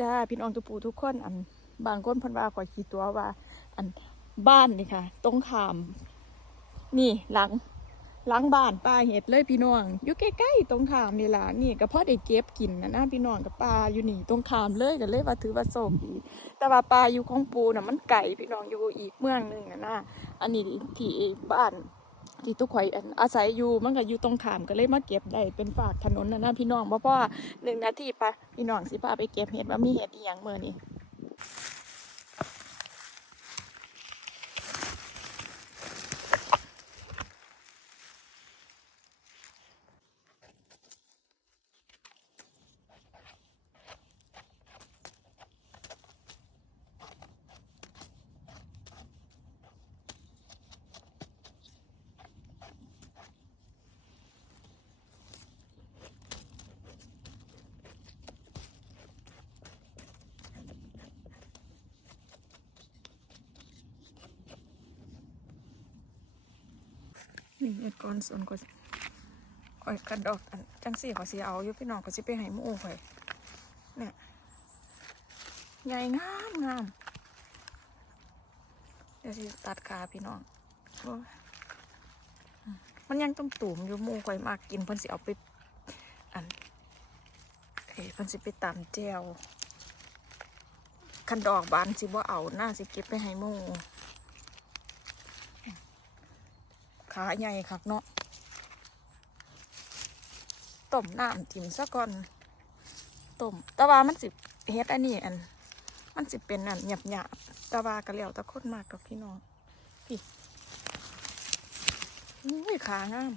จ้าพี่น้องทุกปูทุกคนอันบางคนพันว่าขอยคิดตัวว่า อันบ้านนี่ค่ะตรงขาม นี่หลังหลังบ้านป้าเห็ดเลยพี่น้องอยู่ใกล้ๆตรงขามนี่ล่ะนี่ก็พอได้เก็บกินนะนะพี่น้องกับปลาอยู่นี่ตรงขามเลยก็เลยว่าถือว่าโชคดีแต่ว่าปลาอยู่ของปูน่ะมันไก่พี่น้องอยู่อีกเมืองหนึงนะนะอันนี้ที่บ้าน ที่ตุกข่อยอันอาศัยอยู่มันก็อยู่ตรงขามก็เลยมาเก็บได้เป็นฝากถนนนะนะพี่น้องเพราะว่าหนึ่งนาทีปะพี่น้องสิพาไปเก็บเห็ดว่ามีเห็ดอีหยังเมื่อนี้ นี่เห็ดก้อนส่วนก็ข่อยกระดอกอันจังสี่ข่อยสิเอาอยู่พี่น้องก็สิไปให้หมู่ข่อยเนี่ยใหญ่งามงามเดี๋ยวสิตัดขาพี่น้องอมันยังต้องตุ่มอยู่หมู่ข่อยมากกินเพิ่นสิเอาไปอันเอ้ยเพิ่นสิไปตำแจ่วคันดอกบานสิบ่เอาหน้าสิเก็บไปให้หมู ขาใหญ่คักเนาะต้มน้ำจิ้มซะก่อนต้มต่ว่ามันสิเฮ็ดอันนี้อัน มันสิเป็นอันหยาบหยาบต่ว่าก็แล้วต่คนมากกับพี่น้องพี่อุ้ยขางาม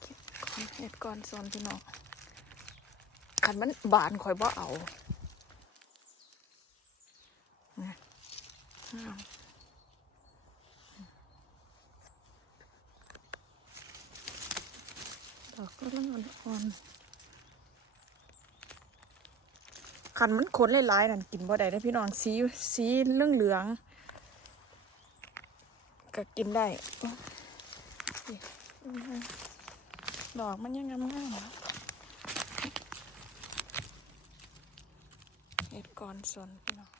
เก็บก่อนเฮ็ดก่อนส่วนพี่น้องขันมันบานข่อยบ่เอานะงาม ดอกก็ต้องอ่อนๆขันมันขนหลายๆนั่นกินบ่ได้ได้พี่น้องสีสีเหลืองเหลืองก็กินได้ดอกมันยังงามๆอะเห็ดก่อนส่วนพี่น้อง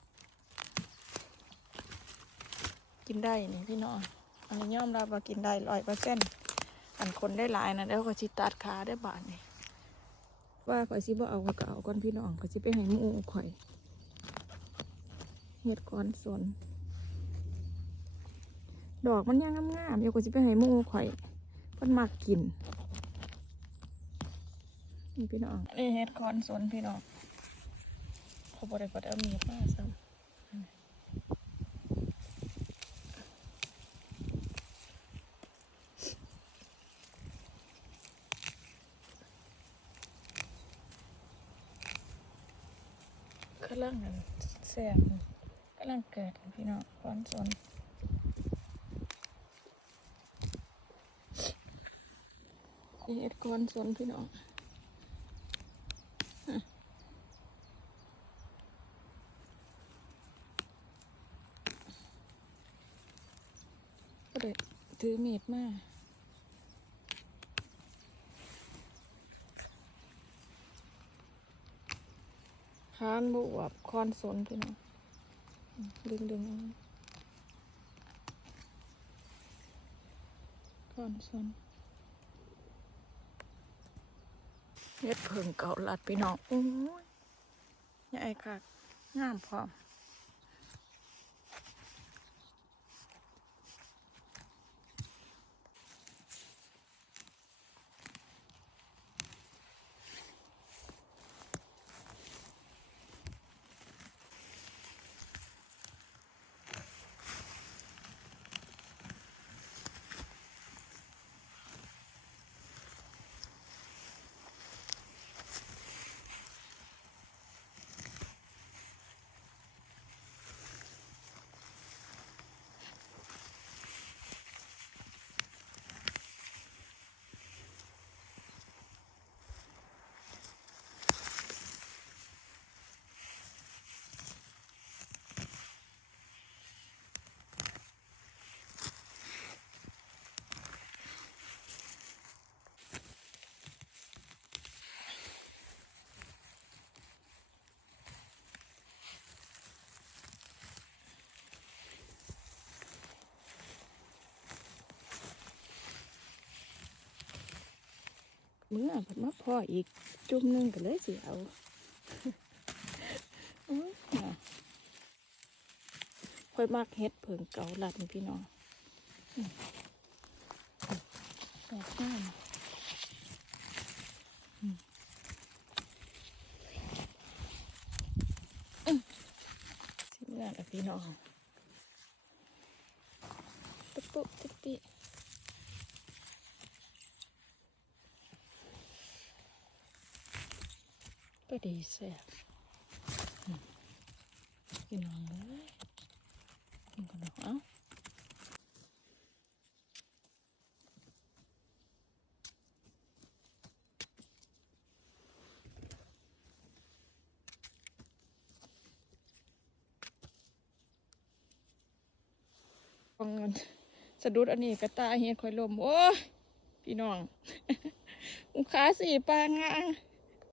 กินได้นี่พี่น้องอันนี้ยอมรับว่ากินได้ร้อยเปอร์เซ็นต์ อันคนได้หลายนะเดี๋ยวก็สิตัดขาได้บาทนี่ว่าข่อยสิบ่เอาข่อยก็เอาก่อนพี่น้องข่อยสิไปให้หมูข่อยเห็ดก่อนสวนดอกมันยังงามๆเดี๋ยวข่อยสิไปให้หมูข่อยเพิ่นมักกินนี่พี่น้องนี่เห็ดก่อนสวนพี่น้องเขาบ่ได้บ่ได้เอามีดมาซ้ำำลังแซ่บกำลังเกิดพี่น้องก่อนสนเห็ดก่อนสนพี่น้องก็เลยถือมีดมา ค้านบวบคอนสนพี่น้องดึงดึงคอนสนเย็ดเพิ่งเก่าลัดพี่น้องโอ้ยใหญ่ค่ะงามพร้อม เมื่อผัดมาพ่ออีกจุ่มนึงก็เลยสิเอาค่อยมักเฮ็ดเผิงเก่าลัดนี่พี่น้องอืมดอกน้ำอืมอืมสิเมื่อละพี่น้องปุ๊บปุ๊บติ๊กติ๊ก ก็ดีแซ่บกินลองเลยกินกันดอกเอ้าฟังเงินสะดุดอันนี้กระตายเฮ็ดคอยลมโอ้พี่น้องอุคาสีปางาง